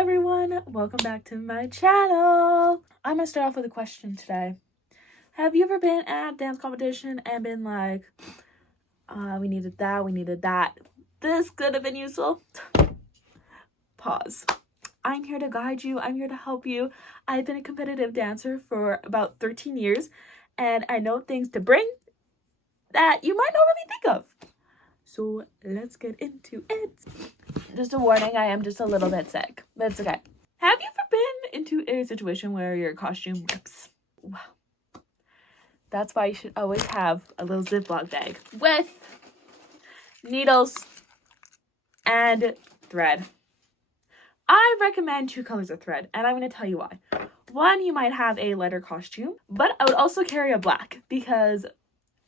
everyone, welcome back to my channel. I'm gonna start off with a question today. Have you ever been at a dance competition and been like, we needed that, this could have been useful? Pause. I'm here to guide you, I'm here to help you. I've been a competitive dancer for about 13 years and I know things to bring that you might not really think of. So let's get into it. Just a warning, I am just a little bit sick, but it's okay. Have you ever been into a situation where your costume rips? Wow. That's why you should always have a little Ziploc bag with needles and thread. I recommend 2 colors of thread, and I'm going to tell you why. One, you might have a lighter costume, but I would also carry a black because a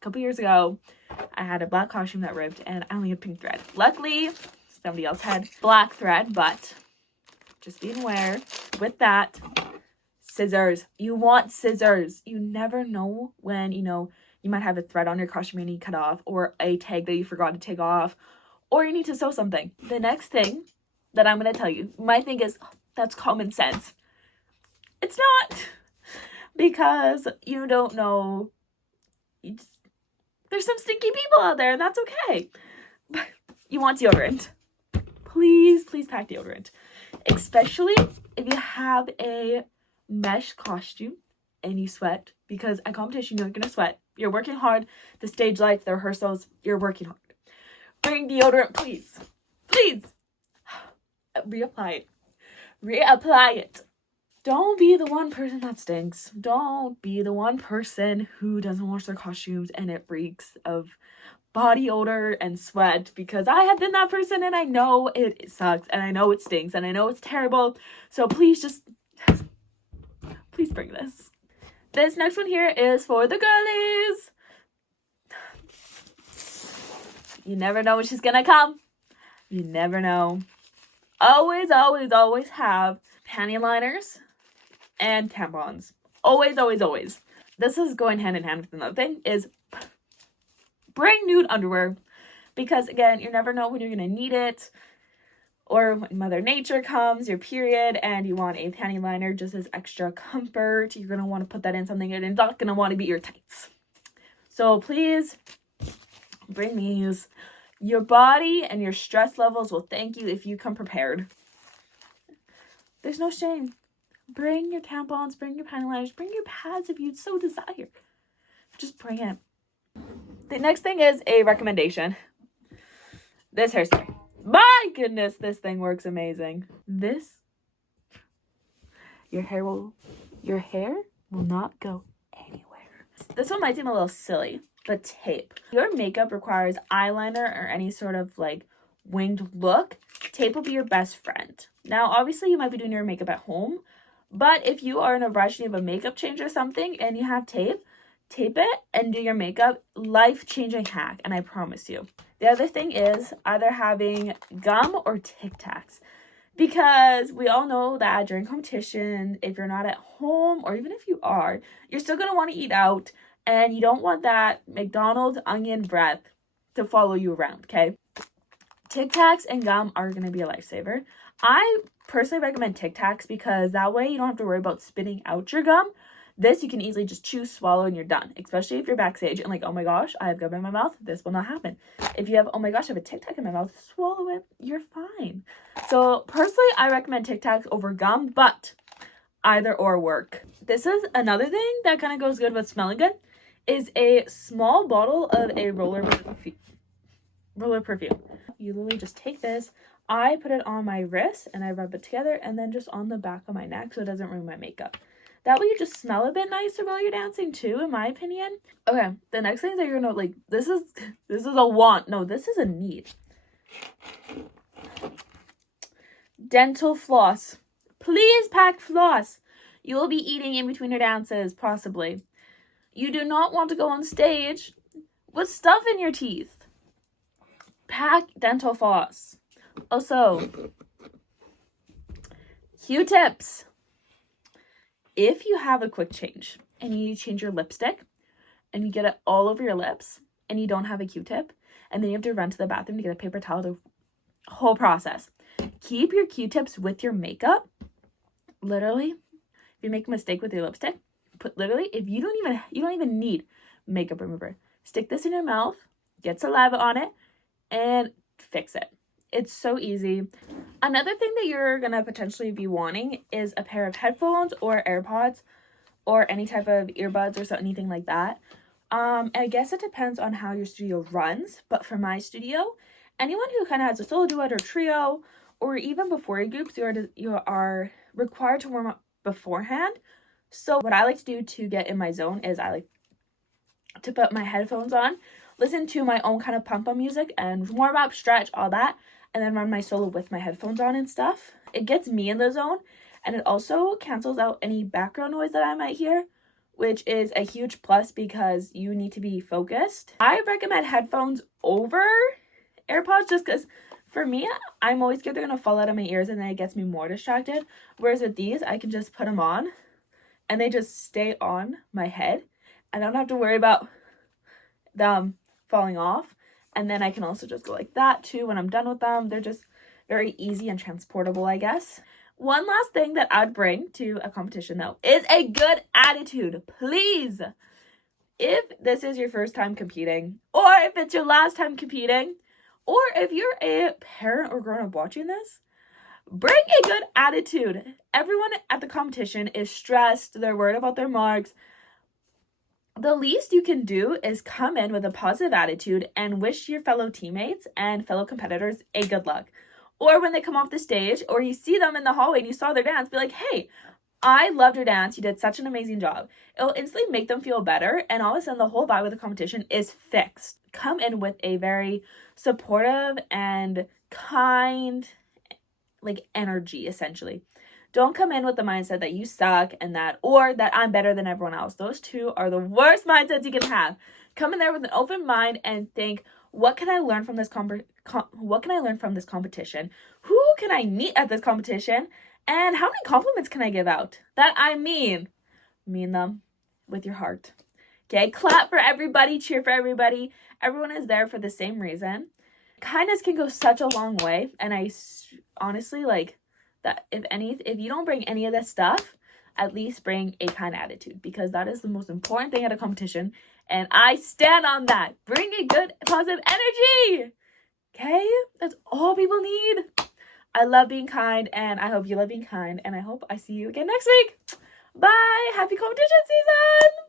couple years ago, I had a black costume that ripped and I only had pink thread. Luckily, somebody else had black thread, but just being aware with that, scissors. You want scissors. You never know when, you might have a thread on your costume you need to cut off, or a tag that you forgot to take off, or you need to sew something. The next thing that I'm going to tell you, my thing is, that's common sense. It's not, because you don't know. There's some stinky people out there, and that's okay. But you want deodorant. Please pack deodorant. Especially if you have a mesh costume and you sweat, because at competition you're going to sweat. You're working hard. The stage lights, the rehearsals, you're working hard. Bring deodorant, please. Please. Reapply it. Don't be the one person that stinks. Don't be the one person who doesn't wash their costumes and it reeks of body odor and sweat, because I have been that person and I know it sucks and I know it stinks and I know it's terrible. So please bring this. This next one here is for the girlies. You never know when she's gonna come. You never know. Always have panty liners and tampons. Always. This is going hand in hand with another thing, is bring nude underwear, because again, you never know when you're going to need it, or when Mother Nature comes, your period, and you want a panty liner just as extra comfort. You're going to want to put that in something and it's not going to want to be your tights. So please bring these. Your body and your stress levels will thank you if you come prepared. There's no shame. Bring your tampons, bring your panty liners, bring your pads if you so desire. Just bring it. The next thing is a recommendation. This hairspray. My goodness, this thing works amazing. Your hair will not go anywhere. This one might seem a little silly, but tape. Your makeup requires eyeliner or any sort of winged look. Tape will be your best friend. Now, obviously, you might be doing your makeup at home, but if you are in a rush and you have a makeup change or something and you have tape it and do your makeup. Life-changing hack, and I promise you. The other thing is either having gum or Tic Tacs, because we all know that during competition, if you're not at home, or even if you are, you're still going to want to eat out, and you don't want that McDonald's onion breath to follow you around, okay? Tic Tacs and gum are going to be a lifesaver. I personally recommend Tic Tacs because that way you don't have to worry about spitting out your gum. This you can easily just chew, swallow, and you're done. Especially if you're backstage and oh my gosh, I have gum in my mouth. This will not happen. If you have, oh my gosh, I have a Tic Tac in my mouth, swallow it. You're fine. So personally, I recommend Tic Tacs over gum, but either or work. This is another thing that kind of goes good with smelling good, is a small bottle of a roller perfume. You literally just take this. I put it on my wrist and I rub it together, and then just on the back of my neck so it doesn't ruin my makeup. That way you just smell a bit nicer while you're dancing too, in my opinion. Okay, the next thing that you're gonna this is a want. No, this is a need. Dental floss. Please pack floss. You will be eating in between your dances, possibly. You do not want to go on stage with stuff in your teeth. Pack dental floss. Also, Q-tips. If you have a quick change and you change your lipstick and you get it all over your lips and you don't have a Q-tip, and then you have to run to the bathroom to get a paper towel, the whole process. keep your Q-tips with your makeup. Literally, if you make a mistake with your lipstick, if you don't even need makeup remover. Stick this in your mouth, get saliva on it, and fix it. It's so easy. Another thing that you're gonna potentially be wanting is a pair of headphones or AirPods or any type of earbuds or anything like that. I guess it depends on how your studio runs, but for my studio, anyone who kind of has a solo duet or trio, or even before your groups, you are required to warm up beforehand. So what I like to do to get in my zone is I like to put my headphones on, listen to my own kind of pump up music and warm up, stretch, all that, and then run my solo with my headphones on and stuff. It gets me in the zone, and it also cancels out any background noise that I might hear, which is a huge plus because you need to be focused. I recommend headphones over AirPods just because for me, I'm always scared they're going to fall out of my ears and then it gets me more distracted. Whereas with these, I can just put them on and they just stay on my head. I don't have to worry about them falling off. And then I can also just go like that too when I'm done with them. They're just very easy and transportable, I guess. One last thing that I'd bring to a competition though is a good attitude. Please, if this is your first time competing, or if it's your last time competing, or if you're a parent or grown-up watching this, bring a good attitude. Everyone at the competition is stressed. They're worried about their marks. The least you can do is come in with a positive attitude and wish your fellow teammates and fellow competitors a good luck. Or when they come off the stage or you see them in the hallway and you saw their dance, be like, hey, I loved your dance. You did such an amazing job. It'll instantly make them feel better. And all of a sudden, the whole vibe of the competition is fixed. Come in with a very supportive and kind, energy, essentially. Don't come in with the mindset that you suck and or that I'm better than everyone else. Those two are the worst mindsets you can have. Come in there with an open mind and think, what can I learn from this what can I learn from this competition? Who can I meet at this competition? And how many compliments can I give out? That I mean them with your heart. Okay, clap for everybody, cheer for everybody. Everyone is there for the same reason. Kindness can go such a long way. And I honestly that if you don't bring any of this stuff, at least bring a kind attitude because that is the most important thing at a competition. And I stand on that. Bring a good, positive energy. Okay, that's all people need. I love being kind, and I hope you love being kind, and I hope I see you again next week. Bye! Happy competition season!